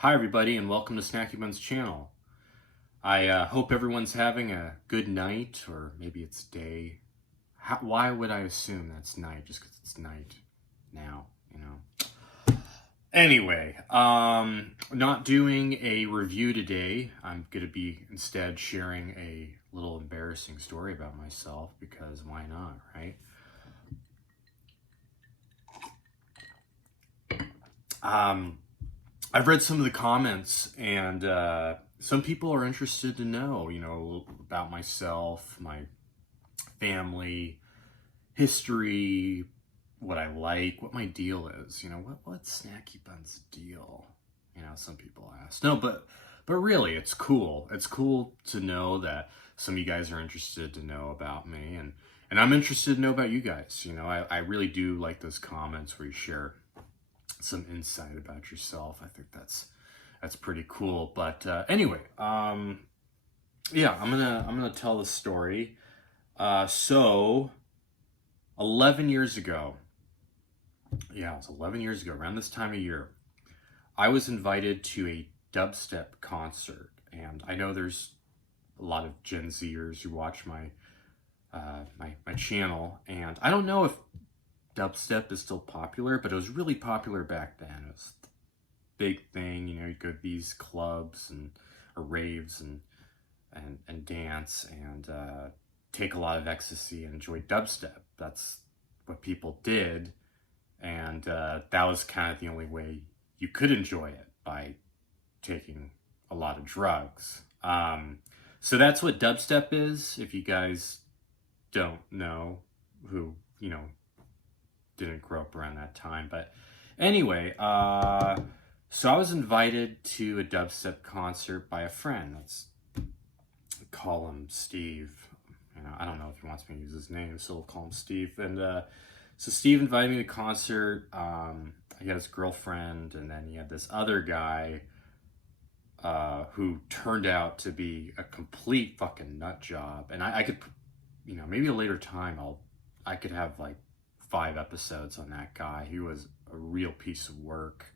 Hi everybody and welcome to Snacky Buns channel. I hope everyone's having a good night, or maybe it's day. Why would I assume that's night just because it's night now, you know? Anyway, not doing a review today. I'm going to be instead sharing a little embarrassing story about myself because why not, right? I've read some of the comments, and some people are interested to know, about myself, my family, history, what I like, what my deal is. What's Snacky Buns' deal? Some people ask. No, but really, it's cool. It's cool to know that some of you guys are interested to know about me, and I'm interested to know about you guys. I really do like those comments where you share some insight about yourself. I think that's pretty cool. But anyway, yeah, I'm gonna tell the story. So 11 years ago, yeah, it was 11 years ago, around this time of year, I was invited to a dubstep concert, and I know there's a lot of Gen Zers who watch my channel, and I don't know if dubstep is still popular, but it was really popular back then. It was a big thing, you go to these clubs and or raves and dance and take a lot of ecstasy and enjoy dubstep. That's what people did, and that was kind of the only way you could enjoy it, by taking a lot of drugs. So that's what dubstep is. If you guys don't know, who didn't grow up around that time. But anyway, so I was invited to a dubstep concert by a friend. Let's call him Steve. I don't know if he wants me to use his name, so we'll call him Steve. And so Steve invited me to the concert. He had his girlfriend, and then he had this other guy who turned out to be a complete fucking nut job. And I could, maybe a later time I could have like 5 episodes on that guy. He was a real piece of work,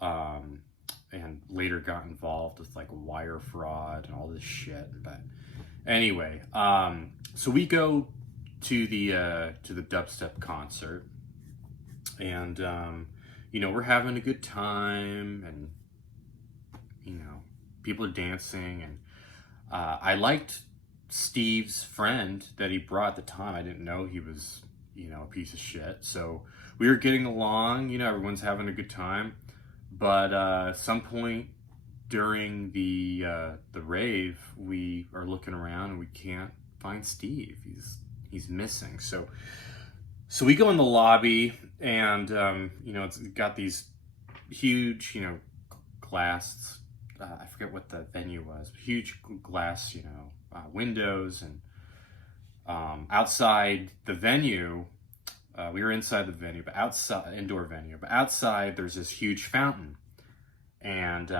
and later got involved with like wire fraud and all this shit. But anyway, so we go to the dubstep concert, and we're having a good time, and people are dancing, and I liked Steve's friend that he brought at the time. I didn't know he was a piece of shit. So we were getting along, everyone's having a good time. But at some point during the rave, we are looking around and we can't find Steve. He's missing. So we go in the lobby, and it's got these huge, glass. I forget what the venue was. Huge glass, windows, and outside the venue, we were inside the venue, but outside, indoor venue, but outside there's this huge fountain. And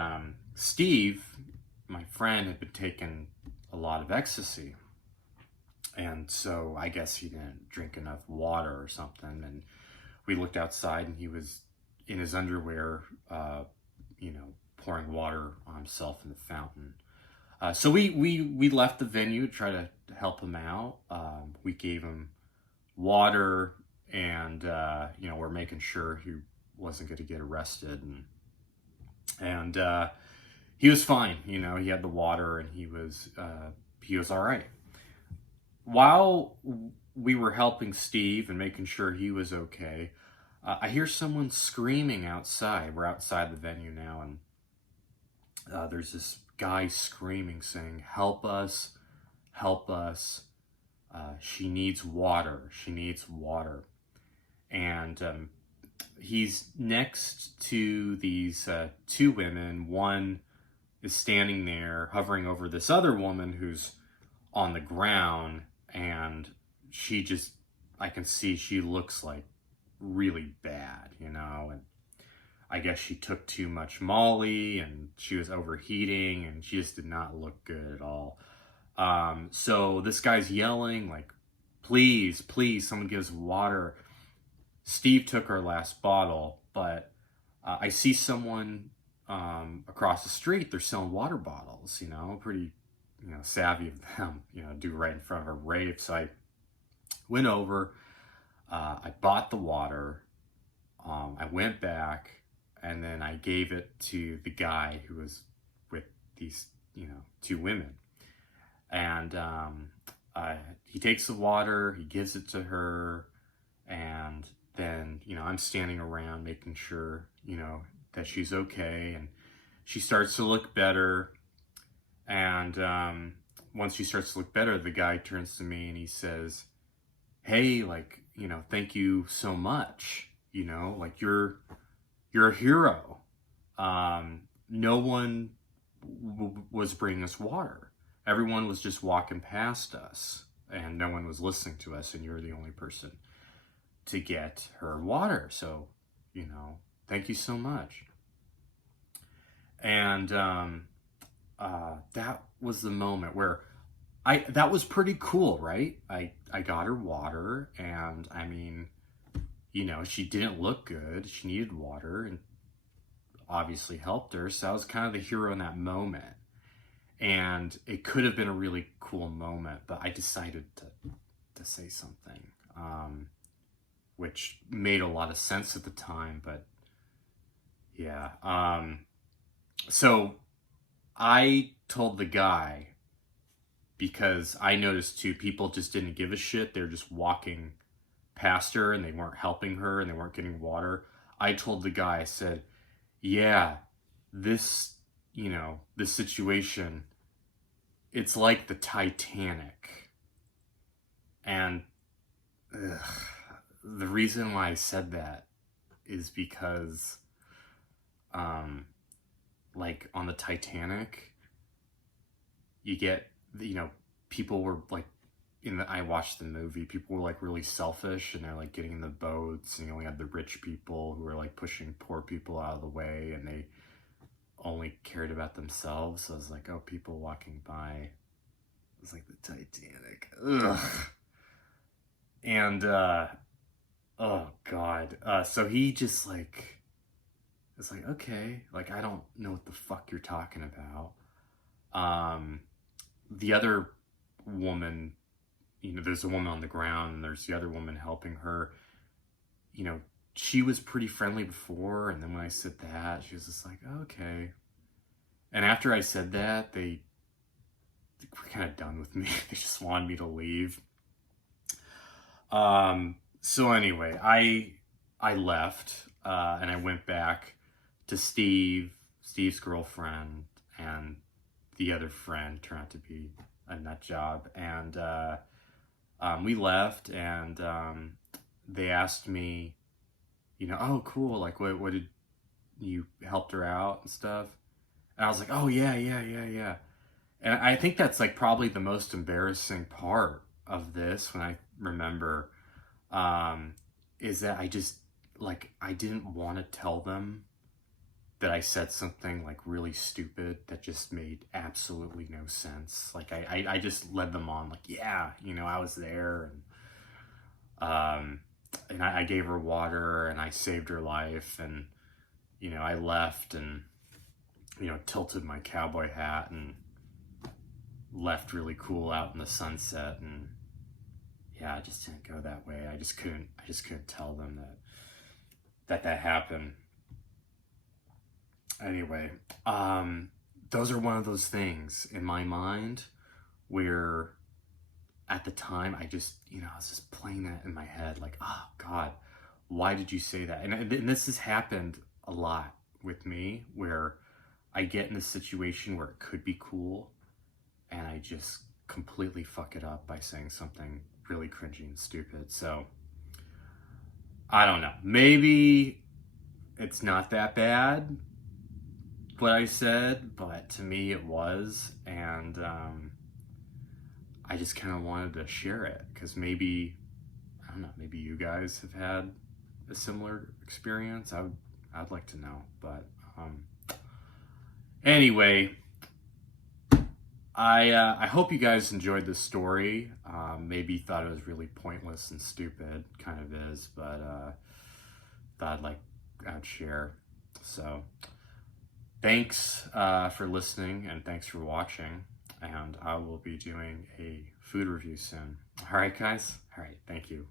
Steve, my friend, had been taking a lot of ecstasy. And so I guess he didn't drink enough water or something. And we looked outside, and he was in his underwear, pouring water on himself in the fountain. So we left the venue to try to help him out. We gave him water, and we're making sure he wasn't going to get arrested, and he was fine. He had the water, and he was all right. While we were helping Steve and making sure he was okay, I hear someone screaming outside. We're outside the venue now, and there's this guy screaming, saying, "Help us, help us. She needs water. She needs water." And he's next to these 2 women. One is standing there hovering over this other woman who's on the ground, and I can see she looks like really bad, and I guess she took too much Molly, and she was overheating, and she just did not look good at all. So this guy's yelling, like, "Please, please, someone give us water." Steve took our last bottle, but I see someone across the street, they're selling water bottles, pretty, savvy of them, do right in front of a rave. So I went over, I bought the water, I went back, and then I gave it to the guy who was with these, two women. And he takes the water, he gives it to her, and then, I'm standing around making sure, that she's okay. And she starts to look better. And once she starts to look better, the guy turns to me and he says, hey, like, thank you so much. Like you're a hero. No one was bringing us water. Everyone was just walking past us and no one was listening to us. And you're the only person to get her water. So, thank you so much. And that was the moment where that was pretty cool, right? I got her water, and I mean, she didn't look good. She needed water, and obviously helped her. So I was kind of the hero in that moment. And it could have been a really cool moment, but I decided to say something, which made a lot of sense at the time. But yeah, so I told the guy, because I noticed too, people just didn't give a shit. They're just walking past her and they weren't helping her and they weren't getting water. I told the guy, I said, yeah, this situation, it's like the Titanic. And the reason why I said that is because, like on the Titanic, you get, people were like, I watched the movie, people were like really selfish and they're like getting in the boats, and you only had the rich people who were like pushing poor people out of the way, and they only cared about themselves. So I was like, oh, people walking by. It was like the Titanic. Ugh. And, oh God. So he just like, it's like, okay, like, I don't know what the fuck you're talking about. The other woman, there's a woman on the ground and there's the other woman helping her. She was pretty friendly before, and then when I said that, she was just like, okay. And after I said that, they were kind of done with me. They just wanted me to leave. So anyway, I left, and I went back to Steve's girlfriend, and the other friend turned out to be a nut job. And we left, and they asked me, oh, cool, like, what did you helped her out and stuff? And I was like, oh, yeah. And I think that's like probably the most embarrassing part of this, when I remember, is that I just, like, I didn't want to tell them that I said something like really stupid that just made absolutely no sense. Like I just led them on, like, yeah, I was there, and I gave her water and I saved her life, and I left and tilted my cowboy hat and left really cool out in the sunset. And yeah, I just didn't go that way. I just couldn't tell them that happened. Anyway, those are one of those things in my mind where at the time I just, I was just playing that in my head, like, oh God, why did you say that? And this has happened a lot with me, where I get in a situation where it could be cool and I just completely fuck it up by saying something really cringy and stupid. So I don't know, maybe it's not that bad what I said, but to me it was. And I just kind of wanted to share it, because maybe, I don't know, maybe you guys have had a similar experience. I'd like to know. But anyway, I hope you guys enjoyed this story. Maybe thought it was really pointless and stupid, kind of is, but thought I'd share. So thanks for listening, and thanks for watching. And I will be doing a food review soon. All right, guys. All right. Thank you.